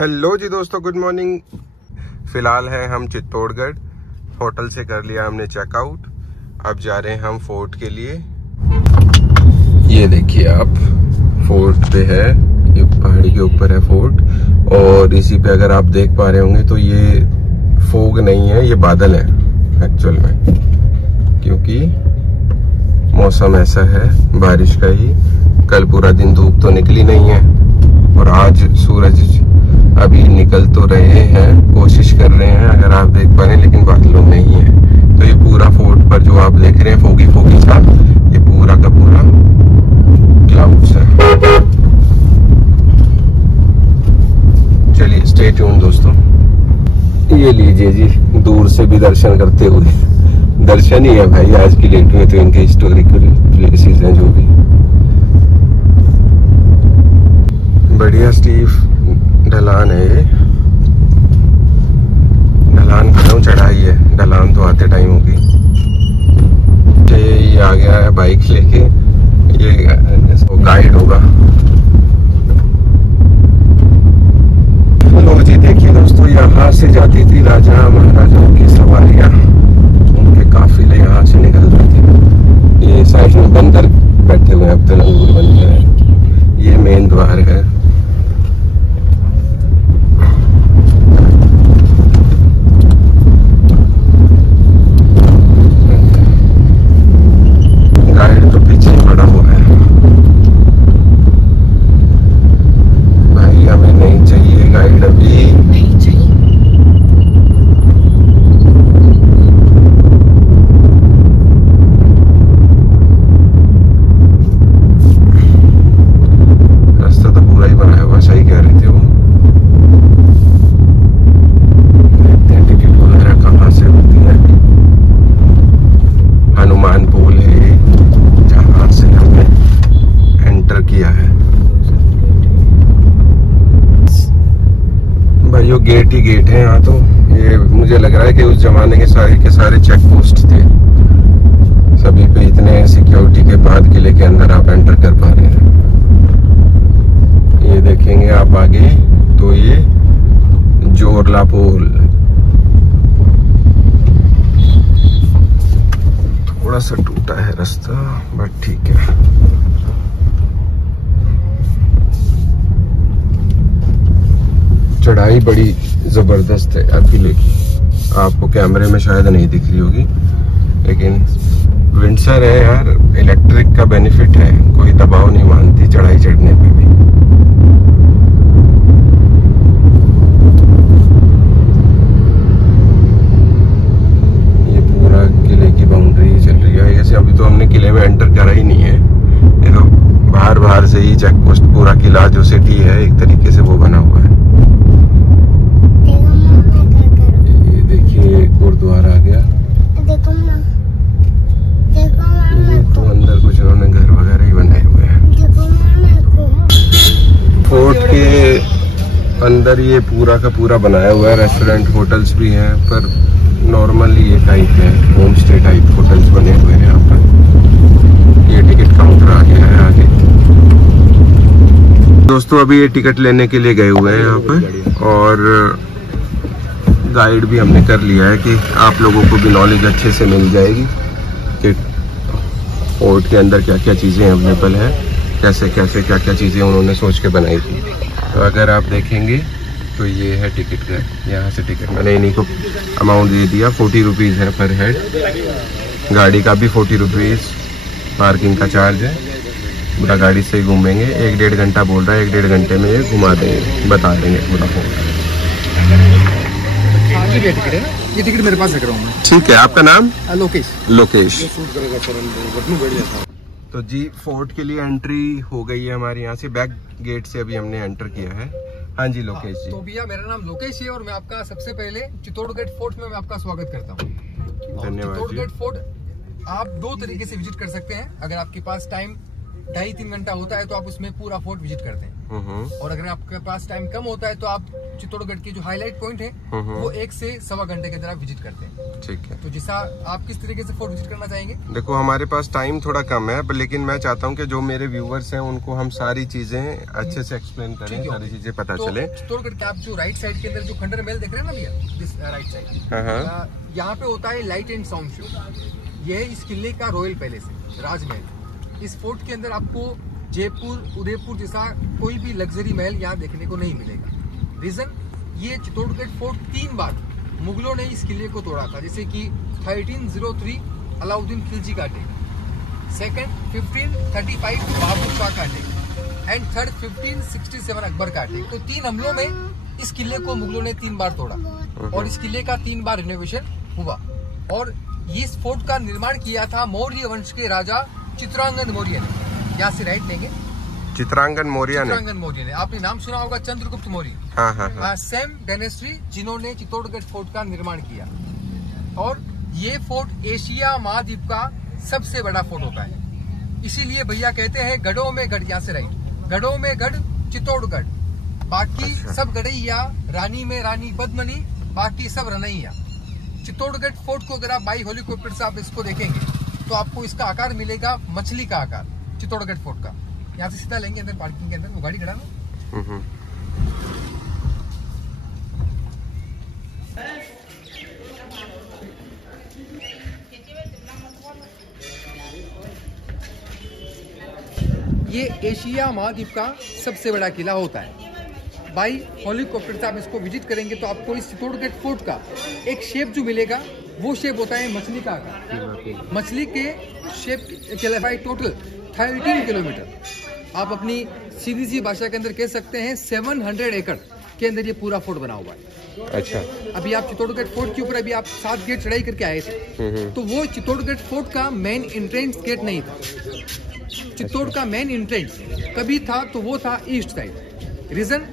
Hello जी दोस्तों, good morning. फिलहाल है हम चित्तौड़गढ़। होटल से कर लिया हमने चेकआउट। अब जा रहे हैं हम फोर्ट के लिए। ये देखिए आप, फोर्ट पे है, ये पहाड़ी के ऊपर है फोर्ट। और इसी पे अगर आप देख पा रहे होंगे तो ये फोग नहीं है, ये बादल है एक्चुअल में, क्योंकि मौसम ऐसा है बारिश का ही। कल पूरा दिन धूप तो निकली नहीं है और आज सूरज अभी निकल तो रहे हैं, कोशिश कर रहे हैं अगर आप देख पा रहे हैं, लेकिन बादलों में ही है। तो ये पूरा फोर्ट पर जो आप देख रहे हैं फोगी फोगी सा, ये पूरा का पूरा क्लाउड्स है। चलिए स्टे ट्यून दोस्तों। ये लीजिए जी, दूर से भी दर्शन करते हुए, दर्शन ही है भाई आज की डेट में तो इनके हिस्टोरिकल प्लेसेस हैं जो भी। बढ़िया स्टीफ ढलान है ये। ढलान खत्म, चढ़ाई है, ढलान तो आते टाइम होगी। ये आ गया है बाइक लेके, ये इसको गाइड होगा। लो जी देखिए दोस्तों, यहाँ से जाती थी राजा महाराजाओं की सवारियां, उनके काफिले यहाँ से निकलते थे। ये साइड में बंदर बैठे हुए हैं, अब तो लंगूर बन गए हैं। ये मेन द्वार है। गाइड तो पीछे ही पड़ा हुआ है भाई, हमें नहीं चाहिए गाइड, अभी नहीं चाहिए। रास्ता तो पूरा ही बनाया हुआ, सही कह रहे थे वो। देखते हैं टिकट वगैरह कहाँ से होती है। हनुमान पुल है जहाँ से हमने एंटर किया है भाई। यो गेट ही गेट है यहाँ तो। ये मुझे लग रहा है कि उस जमाने के सारे चेक पोस्ट थे सभी पे। इतने सिक्योरिटी के बाद किले के अंदर आप एंटर कर पा रहे हैं। ये देखेंगे आप आगे तो ये जोरला पुल, थोड़ा सा टूटा है रास्ता बट ठीक है। चढ़ाई बड़ी जबरदस्त है अभी, लेकिन आपको कैमरे में शायद नहीं दिख रही होगी, लेकिन विंडसर है यार, इलेक्ट्रिक का बेनिफिट है, कोई दबाव नहीं मानती चढ़ाई चढ़ने पे भी। ये पूरा किले की बाउंड्री चल रही है। जैसे अभी तो हमने किले में एंटर करा ही नहीं है, ये तो बाहर से ही चेक पोस्ट, पूरा किला जो सिटी है एक तरीके से वो बना हुआ है। ये देखिए गुरुद्वारा आ गया। तो अंदर कुछ उन्होंने घर वगैरह ही बनाए हुए हैं। फोर्ट के अंदर ये पूरा का पूरा बनाया हुआ है, रेस्टोरेंट होटल्स भी हैं, पर नॉर्मली ये टाइप है, होम स्टे टाइप होटल्स बने हुए हैं यहाँ पर। ये टिकट काउंटर आ गया है आगे। दोस्तों अभी ये टिकट लेने के लिए गए हुए हैं यहाँ पर, और गाइड भी हमने कर लिया है कि आप लोगों को भी नॉलेज अच्छे से मिल जाएगी कि फोर्ट के अंदर क्या क्या चीज़ें अवेलेबल है, कैसे कैसे क्या क्या चीज़ें उन्होंने सोच के बनाई थी। तो अगर आप देखेंगे तो ये है टिकट का, यहाँ से टिकट मैंने इन्हीं को अमाउंट दे दिया। 40 रुपीज़ है पर हेड। गाड़ी का भी 40 रुपीज़, पार्किंग का चार्ज है। पूरा गाड़ी से ही घूमेंगे, 1-1.5 घंटा बोल रहा है, 1-1.5 घंटे में ये घुमा देंगे, बता देंगे पूरा फोर्ट। ये टिकट मेरे पास रख रहा हूँ मैं। ठीक है, आपका नाम? लोकेश। लोकेश। तो जी फोर्ट के लिए एंट्री हो गई है हमारी, यहाँ से बैक गेट से अभी हमने एंटर किया है। हाँ जी लोकेश जी। तो भैया मेरा नाम लोकेश है और मैं आपका सबसे पहले चित्तौड़गढ़ फोर्ट में मैं आपका स्वागत करता हूँ। धन्यवाद। चित्तौड़गढ़ फोर्ट आप 2 तरीके से विजिट कर सकते हैं। अगर आपके पास टाइम 2.5-3 घंटा होता है तो आप उसमें पूरा फोर्ट विजिट करते हैं। और अगर आपके पास टाइम कम होता है तो आप चित्तौड़गढ़ की जो हाईलाइट पॉइंट है वो 1 से सवा घंटे के अंदर आप विजिट करते हैं। ठीक है। तो जैसा आप किस तरीके से फोर्ट विजिट करना चाहेंगे? देखो हमारे पास टाइम थोड़ा कम है, लेकिन मैं चाहता हूँ कि जो मेरे व्यूवर्स हैं उनको हम सारी चीजें अच्छे से एक्सप्लेन करें, सारी चीजें पता चले। चित्तौड़गढ़ के आप जो राइट साइड के अंदर जो खंडर महल देख रहे हैं ना भैया, राइट साइड, यहाँ पे होता है लाइट एंड साउंड शो। ये इस किले का रॉयल पैलेस है, राजमहल। इस फोर्ट के अंदर आपको जयपुर, उदयपुर जैसा कोई भी लग्जरी महल यहाँ देखने को नहीं मिलेगा। रीजन, ये चित्तौड़गढ़ फोर्ट 3 बार मुगलों ने इस किले को तोड़ा था। जैसे कि 1303 अलाउद्दीन खिलजी का अटैक, सेकंड 1535 बहादुर शाह का अटैक एंड थर्ड 1567 अकबर का अटैक। तो 3 हमलों में इस किले को मुगलों ने 3 बार तोड़ा और इस किले का 3 बार रिनोवेशन हुआ। और इस फोर्ट का निर्माण किया था मौर्य वंश के राजा चित्रांगन मौर्य ने। यहाँ से राइट लेंगे, चित्रांगन मौर्य ने, आपने नाम सुना होगा, चंद्रगुप्त मौर्य। सेम डायनेस्टी जिन्होंने चित्तौड़गढ़ फोर्ट का निर्माण किया। और ये फोर्ट एशिया महाद्वीप का सबसे बड़ा फोर्ट होता है। इसीलिए भैया कहते हैं गढ़ों में गढ़, यहाँ से राइट, गढ़ों में गढ़ चित्तौड़गढ़, बाकी सब गढ़ैया, रानी में रानी पद्मनी, बाकी सब रनैया। चित्तौड़गढ़ फोर्ट को अगर आप बाई हेलीकॉप्टर से आप इसको देखेंगे तो आपको इसका आकार मिलेगा मछली का आकार, चित्तौड़गढ़ फोर्ट का। यहाँ से सीधा लेंगे अंदर पार्किंग के अंदर, वो गाड़ी खड़ा ना। ये एशिया महाद्वीप का सबसे बड़ा किला होता है। बाई हेलीकॉप्टर से आप इसको विजिट करेंगे तो आपको इस चित्तौड़गढ़ फोर्ट का एक शेप जो मिलेगा वो शेप होता है मछली का आकार। मछली के शेप कहलाता है टोटल 13 किलोमीटर। आप अपनी सीधी सी भाषा के अंदर कह सकते हैं 700 एकड़ के अंदर ये पूरा फोर्ट बना हुआ है। अच्छा, अभी आप चित्तौड़गढ़ फोर्ट के ऊपर अभी आप 7 गेट चढ़ाई करके आए थे, तो वो चित्तौड़गढ़ फोर्ट का मेन एंट्रेंस गेट नहीं था। चित्तौड़ का मेन एंट्रेंस कभी था तो वो था ईस्ट साइड। रीजन,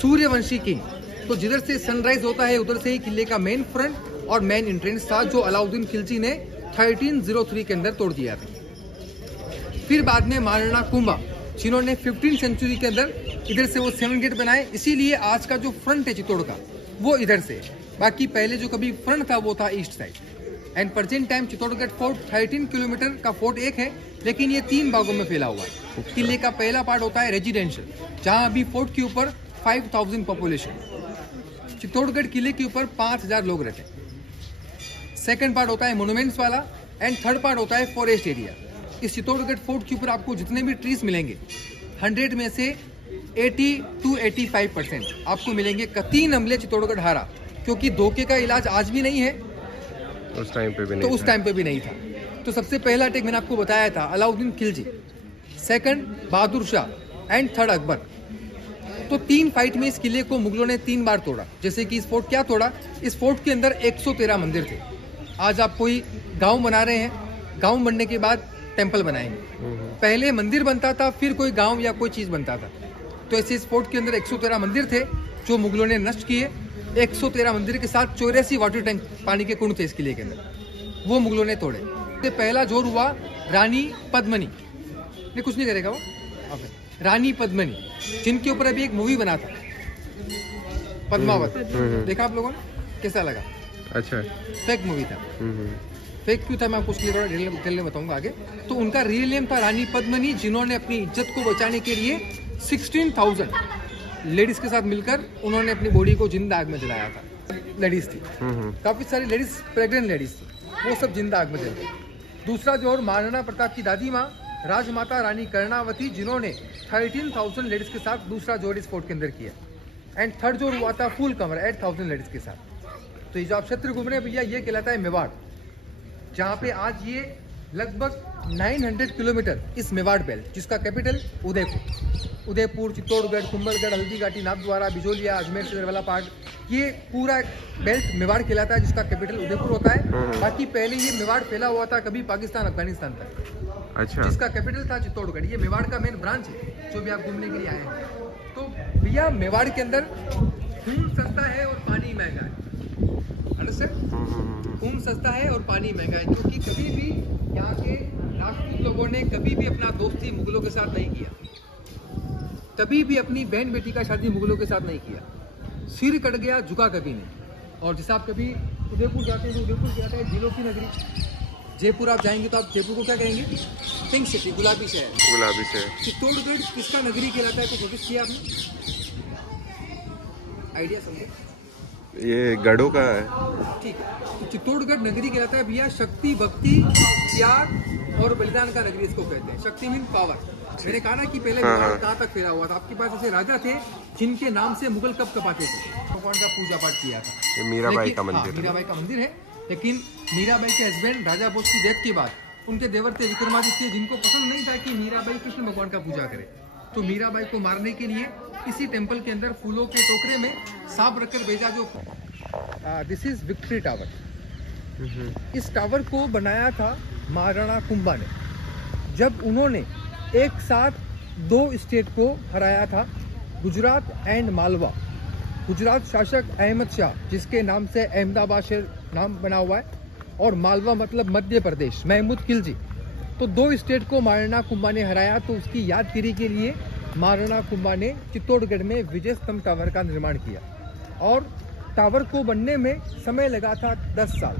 सूर्यवंशी किंग, तो जिधर से सनराइज होता है उधर से ही किले का मेन फ्रंट और मेन एंट्रेंस था, जो अलाउद्दीन खिलजी ने 1303 के अंदर तोड़ दिया था। फिर बाद में महाराणा कुंभा, जिन्होंने 15th सेंचुरी के अंदर इधर से वो 7 गेट बनाए, इसीलिए आज का जो फ्रंट है चित्तौड़ का वो इधर से। बाकी पहले जो कभी फ्रंट था वो था east side. And present time Chittorgarh fort 13 kilometre का फोर्ट एक है, लेकिन ये 3 भागों में फैला हुआ है। किले का पहला पार्ट होता है रेजिडेंशियल, जहां अभी फोर्ट के ऊपर 5000 पॉपुलेशन, चित्तौड़गढ़ किले के ऊपर 5000 लोग रहते हैं। सेकंड पार्ट होता है मोन्यूमेंट्स वाला एंड थर्ड पार्ट होता है फॉरेस्ट एरिया। इस चित्तौड़गढ़ फोर्ट के ऊपर आपको जितने भी ट्रीज मिलेंगे 100 में से 80 to 85% आपको मिलेंगे। 3 हमले चित्तौड़गढ़ हारा, क्योंकि धोखे का इलाज आज भी नहीं है, उस टाइम पे भी नहीं, तो उस टाइम पे भी नहीं था। तो सबसे पहला अटैक मैंने आपको बताया था Alauddin Khilji, second Bahadur Shah and third Akbar. तो 3 फाइट में इस किले को मुगलों ने 3 बार तोड़ा। जैसे कि इस फोर्ट क्या तोड़ा, इस फोर्ट के अंदर 113 मंदिर थे। आज आप कोई गांव बना रहे हैं, गांव बनने के बाद टेंपल बनाएंगे, पहले मंदिर बनता था फिर कोई गांव या कोई चीज बनता था। तो ऐसे इस फोर्ट के अंदर 113 मंदिर थे जो मुगलों ने नष्ट किए। 113 मंदिर के साथ 84 वाटर टैंक, पानी के कुंड थे इस किले के अंदर, वो मुगलों ने तोड़े। पहला जोर हुआ रानी पद्मनी ने, कुछ नहीं करेगा वो, रानी पद्मनी, जिनके ऊपर अभी एक मूवी बना था पद्मावत, देखा आप लोगों ने, कैसा लगा? अच्छा, फेक मूवी था। फेक क्यों था मैं आपको उसके लिए डिटेल में बताऊंगा आगे। तो उनका रियल नेम था रानी पद्मनी, जिन्होंने अपनी इज्जत को बचाने के लिए 16,000 लेडीज के साथ मिलकर उन्होंने अपनी बॉडी को जिंदा आग में जलाया था। लेडीज थी, काफी सारी लेडीज, प्रेग्नेंट लेडीज थी, वो सब जिंदा आग में जल गई। दूसरा जोर महाराणा प्रताप की दादी माँ राजमाता रानी कर्णावती, जिन्होंने 13,000 लेडीज के साथ दूसरा जोर इस फोर्ट के अंदर किया। एंड थर्ड जोर हुआ था फुल कमर 8,000 लेडीज के साथ। तो ये जो आप क्षेत्र घूम रहे हैं भैया, ये कहलाता है मेवाड़, जहाँ पे आज ये लगभग 900 किलोमीटर इस मेवाड़ बेल्ट, जिसका कैपिटल उदयपुर, चित्तौड़गढ़, कुंभलगढ़, हल्दीघाटी, नाथद्वारा, बिजोलिया, अजमेर से वाला पार्ट, ये पूरा बेल्ट मेवाड़ कहलाता है, जिसका कैपिटल उदयपुर होता है। बाकी पहले ये मेवाड़ फैला हुआ था कभी पाकिस्तान, अफगानिस्तान तक। अच्छा, जिसका कैपिटल था चित्तौड़गढ़। ये मेवाड़ का मेन ब्रांच है जो भी आप घूमने के लिए आए हैं। तो भैया मेवाड़ के अंदर खून सस्ता है और पानी महंगा है। खून सस्ता है और पानी महंगा है, क्योंकि कभी भी यहाँ के राजपूत लोगों ने कभी भी अपना दोस्ती मुगलों के साथ नहीं किया। कभी भी अपनी बहन बेटी का शादी मुगलों के साथ नहीं किया। सिर कट गया, झुका कभी नहीं। और जैसे आप कभी उदयपुर जाते हैं तो उदयपुर क्या है, झीलों की नगरी। जयपुर आप जाएंगे तो आप जयपुर को क्या कहेंगे, पिंक सिटी, गुलाबी शहर। गुलाबी शहर। चित्तौड़गढ़ किसका नगरी कहलाता है, तो नोटिस किया आपने, आइडिया समझे? ये गढ़ों का है। ठीक है, तो चित्तौड़गढ़ नगरी कहलाता है भैया शक्ति, भक्ति, त्याग और बलिदान का नगरी इसको कहते हैं। शक्ति मीन पावर। मैंने कहा ना कि पहले कहाँ तक फेरा हुआ था। आपके पास ऐसे राजा थे जिनके नाम से मुगल कब कपाते थे, भगवान का पूजा पाठ किया था। ये मीराबाई का मंदिर है। मीराबाई का मंदिर है, लेकिन मीराबाई के हस्बैंड राजा भोज की डेथ के बाद उनके देवर थे विक्रमादित्य, जिनको पसंद नहीं था कि मीराबाई कृष्ण भगवान का पूजा करे। तो मीराबाई को मारने के लिए इसी टेम्पल के अंदर फूलों के टोकरे में सांप रखकर भेजा। जो दिस इज विक्ट्री टावर। इस टावर को बनाया था महाराणा कुंभा ने, जब उन्होंने एक साथ 2 स्टेट को हराया था, गुजरात एंड मालवा। गुजरात शासक अहमद शाह, जिसके नाम से अहमदाबाद शहर नाम बना हुआ है, और मालवा मतलब मध्य प्रदेश, महमूद खिलजी। तो 2 स्टेट को महाराणा कुंभा ने हराया। तो उसकी यादगिरी के लिए महाराणा कुंभा ने चित्तौड़गढ़ में विजय स्तंभ टावर का निर्माण किया। और टावर को बनने में समय लगा था 10 साल,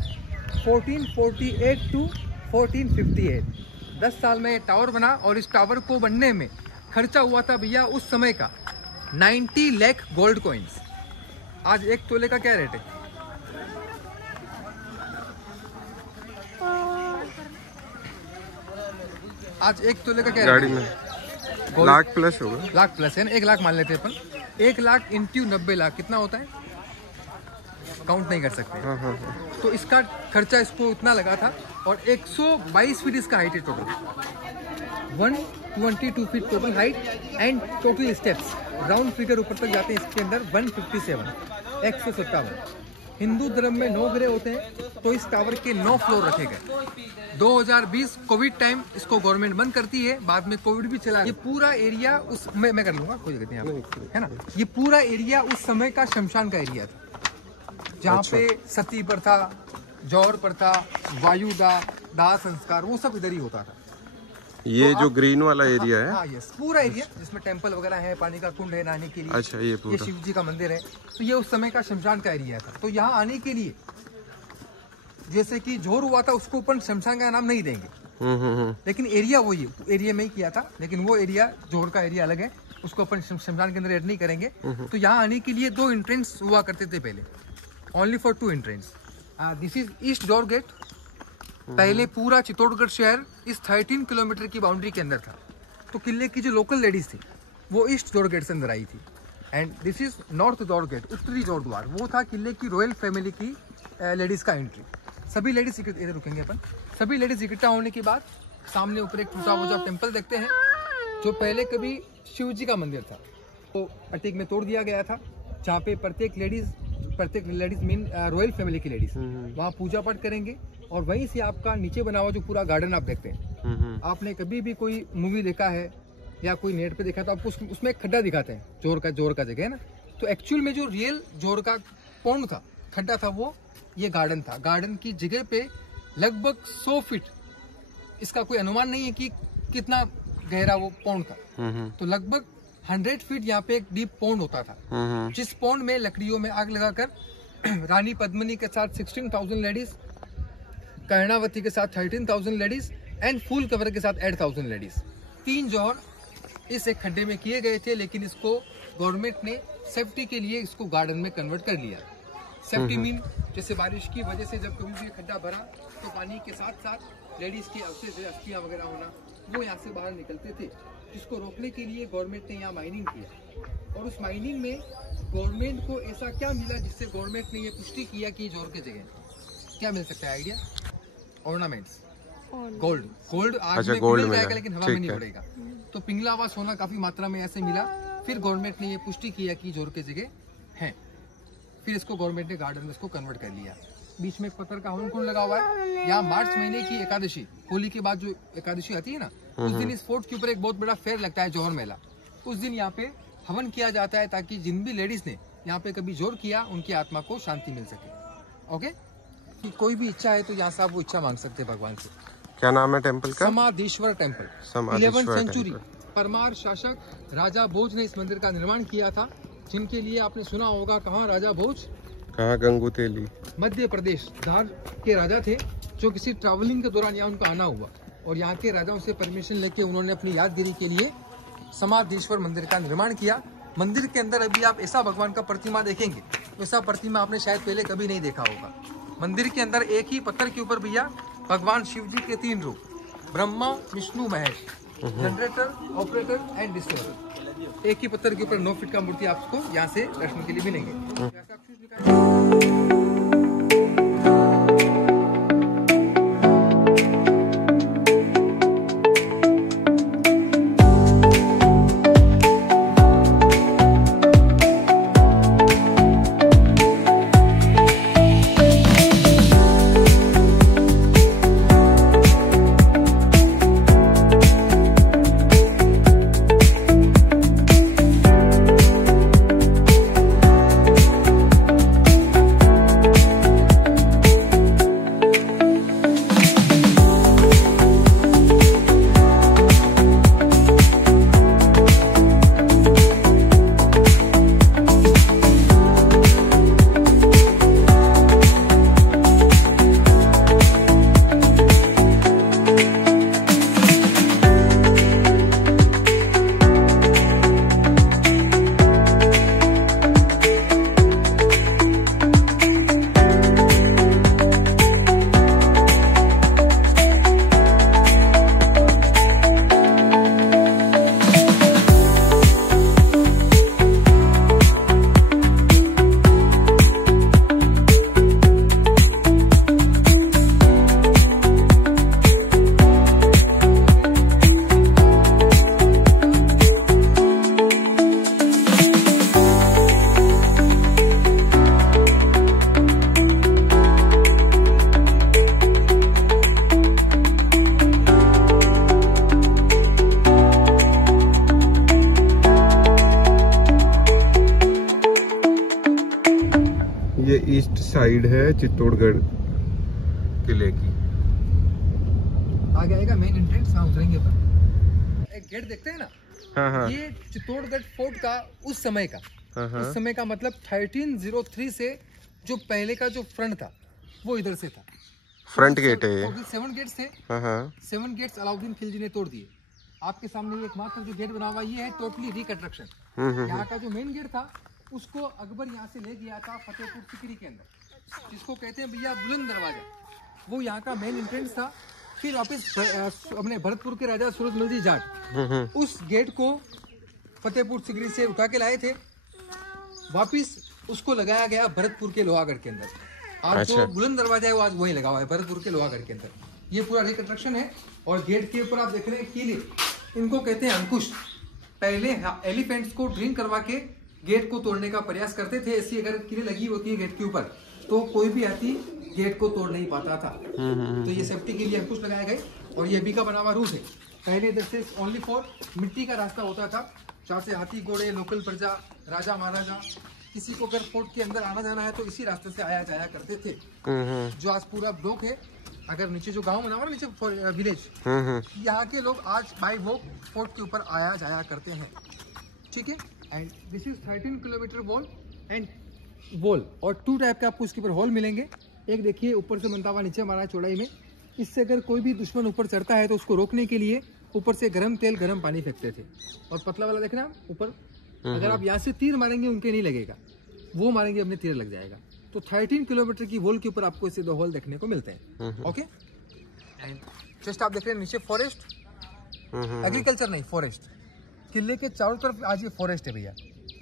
1448 टू 1458। 10 साल में टावर बना। और इस टावर को बनने में खर्चा हुआ था भैया उस समय का 90 लाख गोल्ड कॉइन्स। आज 1 तोले का क्या रेट है? आज 1 तोले का क्या गाड़ी में लाख प्लस होगा। लाख प्लस है ना, 1 लाख मान लेते हैं अपन। 1 लाख इंटू 90 लाख कितना होता है, काउंट नहीं कर सकते। तो इसका खर्चा इसको इतना लगा था। और 122 फीट इसका हाइट है total, 122 feet total height and total steps round figure ऊपर तक जाते हैं इसके अंदर 157, 157। हिंदू धर्म में 9 ग्रह होते हैं, तो इस टावर के 9 फ्लोर रखे गए। 2020 कोविड टाइम इसको गवर्नमेंट बंद करती है, बाद में कोविड भी चला। ये पूरा एरिया उस मैं कर लूंगा, कोई दिक्कत नहीं है ना। ये पूरा एरिया उस समय का शमशान का एरिया था, जहाँ पे सती प्रथा, जौहर प्रथा, दाह संस्कार, वो सब इधर ही होता था। ये तो जो ग्रीन वाला एरिया है, हाँ, यस, पूरा एरिया जिसमें टेंपल वगैरह है, पानी का कुंड है नहाने के लिए। अच्छा, ये पूरा, ये शिव जी का मंदिर है। तो ये उस समय का शमशान का एरिया था। तो यहाँ आने के लिए जैसे कि जोर हुआ था, उसको अपन शमशान का नाम नहीं देंगे, लेकिन एरिया वही है, एरिया में ही किया था। लेकिन वो एरिया जोर का एरिया अलग है, उसको अपन शमशान के अंदर ऐड नहीं करेंगे। तो यहाँ आने के लिए 2 एंट्रेंस हुआ करते थे पहले, only for 2 entrance. This is east door gate. पहले पूरा चित्तौड़गढ़ शहर इस 13 किलोमीटर की बाउंड्री के अंदर था। तो किले की जो लोकल लेडीज थी वो ईस्ट डोर गेट से अंदर आई थी। And this is north door gate, उत्तरी जोर द्वार। वो था किले की रॉयल फैमिली की लेडीज का एंट्री। सभी लेडीज इधर रुकेंगे अपन। सभी लेडीज इकट्ठा होने के बाद सामने ऊपर एक टूटा हुआ टेम्पल देखते हैं, जो पहले कभी शिव जी का मंदिर था, वो अटैक में तोड़ दिया गया था। जहाँ पे प्रत्येक लेडीज मीन रॉयल फैमिली की लेडीज वहाँ पूजा पाठ करेंगे। और वहीं से आपका नीचे बना हुआ जो पूरा गार्डन आप देखते हैं, आपने कभी भी कोई मूवी देखा है या कोई नेट पे देखा तो आपको उसमें एक खड्डा दिखाते हैं, जोर का जगह है ना। तो एक्चुअल में जो रियल जोर का पौंड था, खड्डा था, वो ये गार्डन था। गार्डन की जगह पे लगभग 100 फीट, इसका कोई अनुमान नहीं है कि कितना गहरा वो पौंड था। तो लगभग 100 फीट यहाँ पे एक डीप पौंड होता था, जिस पौंड में लकड़ियों में आग लगाकर रानी पद्मिनी के साथ 16,000 लेडीज, कर्णावती के साथ 13,000 लेडीज एंड फुल कवर के साथ 8,000 लेडीज, 3 जौहर इस एक खड्डे में किए गए थे। लेकिन इसको गवर्नमेंट ने सेफ्टी के लिए इसको गार्डन में कन्वर्ट कर लिया। सेफ्टी मीन जैसे बारिश की वजह से जब कभी भी खड्डा भरा तो पानी के साथ साथ लेडीज के अवशेष, अस्थियां वगैरह होना, वो यहाँ से बाहर निकलते थे, जिसको रोकने के लिए गवर्नमेंट ने यहाँ माइनिंग किया। और उस माइनिंग में गवर्नमेंट को ऐसा क्या मिला जिससे गवर्नमेंट ने ये पुष्टि किया कि जोर के जगह क्या मिल सकता है? आइडिया? ऑर्नामेंट्स, गोल्ड आज में मिल जाएगा लेकिन हवा में नहीं उड़ेगा। तो पिंगला व सोना काफी मात्रा में ऐसे मिला। फिर गवर्नमेंट ने ये पुष्टि किया कि जोर के जगह है। फिर इसको गवर्नमेंट ने गार्डन में इसको कन्वर्ट कर लिया। बीच में एक पत्थर का हवन कुंड लगा हुआ है। यहाँ मार्च महीने की एकादशी, होली के बाद जो एकादशी आती है ना, उस दिन इस फोर्ट के ऊपर एक बहुत बड़ा फेयर लगता है, जौहर मेला। उस दिन यहाँ पे हवन किया जाता है ताकि जिन भी लेडीज ने यहाँ पे कभी जोर किया उनकी आत्मा को शांति मिल सके। ओके, कोई भी इच्छा है तो यहाँ से आप वो इच्छा मांग सकते हैं भगवान से। क्या नाम है टेम्पल का? समाधीश्वर टेम्पल, 11th सेंचुरी परमार शासक राजा भोज ने इस मंदिर का निर्माण किया था, जिनके लिए आपने सुना होगा कहाँ राजा भोज, कहाँ गंगोतेली, मध्य प्रदेश। धार के राजा थे जो किसी ट्रैवलिंग के दौरान यहाँ उनका आना हुआ और यहाँ के राजाओं से परमिशन लेके उन्होंने अपनी यादगिरी के लिए समाधीश्वर मंदिर का निर्माण किया। मंदिर के अंदर अभी आप ऐसा भगवान का प्रतिमा देखेंगे, वैसा प्रतिमा आपने शायद पहले कभी नहीं देखा होगा। मंदिर के अंदर एक ही पत्थर के ऊपर भैया भगवान शिव जी के 3 रूप, Brahma Vishnu Mahesh, generator, operator and destroyer. एक ही पत्थर के ऊपर 9 फीट का मूर्ति आपको यहाँ से दर्शन के लिए मिलेंगे। ये ईस्ट साइड है चित्तौड़गढ़ किले की। आगे आएगा मेन एंट्रेंस, वहाँ उतरेंगे पर एक गेट देखते हैं ना। हाँ हाँ। ये चित्तौड़गढ़ फोर्ट का उस समय का, उस समय का मतलब 1303 से जो पहले का जो फ्रंट था वो इधर से था। फ्रंट गेट है ये। 7 गेट्स थे। हाँ हाँ। 7 गेट्स अलाउद्दीन खिलजी ने तोड़ दिए। आपके सामने एकमात्र जो गेट बना हुआ ये है टोटली रिकंस्ट्रक्शन। यहाँ का जो मेन गेट था उसको अकबर यहाँ से ले गया था फतेहपुर सिकरी के अंदर, जिसको कहते हैं भैया बुलंद दरवाजा। वो यहाँ का मेन एंट्रेंस था। फिर वापस अपने भरतपुर के राजा सूरजमल जी जाट उस गेट को फतेहपुर सिकरी से उठा के लाए थे, वापिस उसको लगाया गया भरतपुर के लोहागढ़ के अंदर। आज जो बुलंद दरवाजा है वो आज वहीं लगा हुआ है भरतपुर के लोहागढ़ के अंदर। ये पूरा रिकंस्ट्रक्शन है। और गेट के ऊपर आप देख रहे हैं कीले, इनको कहते हैं अंकुश। पहले एलिफेंट्स को ड्रिंक करवा के गेट को तोड़ने का प्रयास करते थे। ऐसी अगर कीले लगी होती है गेट के ऊपर तो कोई भी हाथी गेट को तोड़ नहीं पाता था। तो ये सेफ्टी के लिए अंकुश लगाए गए। और ये अभी का बना हुआ रूट है। पहले इधर से ओनली फॉर मिट्टी का रास्ता होता था, जहाँ से हाथी घोड़े, लोकल प्रजा, राजा महाराजा, किसी को अगर फोर्ट के अंदर आना जाना है तो इसी रास्ते से आया जाया करते थे। जो आज पूरा ब्लॉक है, अगर नीचे जो गांव बना हुआ नीचे विलेज, यहाँ के लोग आज बाई वॉक फोर्ट के ऊपर आया जाया करते हैं। ठीक है। And this is 13 kilometre wall and wall. और 2 टाइप के आपको इसके ऊपर हॉल मिलेंगे। एक देखिए ऊपर से बनता हुआ नीचे हमारा चौड़ाई में। इससे अगर कोई भी दुश्मन ऊपर चढ़ता है तो उसको रोकने के लिए ऊपर से गर्म तेल गर्म पानी फेंकते थे। और पतला वाला देखना ऊपर, अगर आप यहाँ से तीर मारेंगे उनके नहीं लगेगा, वो मारेंगे अपने तीर लग जाएगा। तो 13 किलोमीटर की वॉल के ऊपर आपको ऐसे 2 हॉल देखने को मिलते हैं। ओके। एंड जस्ट आप देख रहे हैं नीचे फॉरेस्ट, एग्रीकल्चर नहीं फॉरेस्ट। किले के चारों तरफ आज ये फॉरेस्ट है भैया।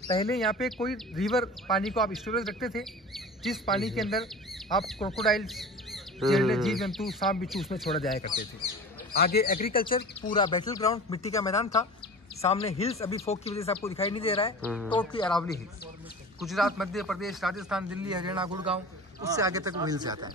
पहले यहाँ पे कोई रिवर पानी को आप स्टोरेज रखते थे, जिस पानी के अंदर आप क्रोकोडाइल्स, जीव जंतु, सांप बिच्छू उसमें छोड़ा जाया करते थे। आगे एग्रीकल्चर, पूरा बैटल ग्राउंड, मिट्टी का मैदान था। सामने हिल्स अभी फोक की वजह से आपको दिखाई नहीं दे रहा है, टोटली अरावली हिल्स। गुजरात, मध्य प्रदेश, राजस्थान, दिल्ली, हरियाणा, गुड़गांव, उससे आगे तक वो हिल्स आता है।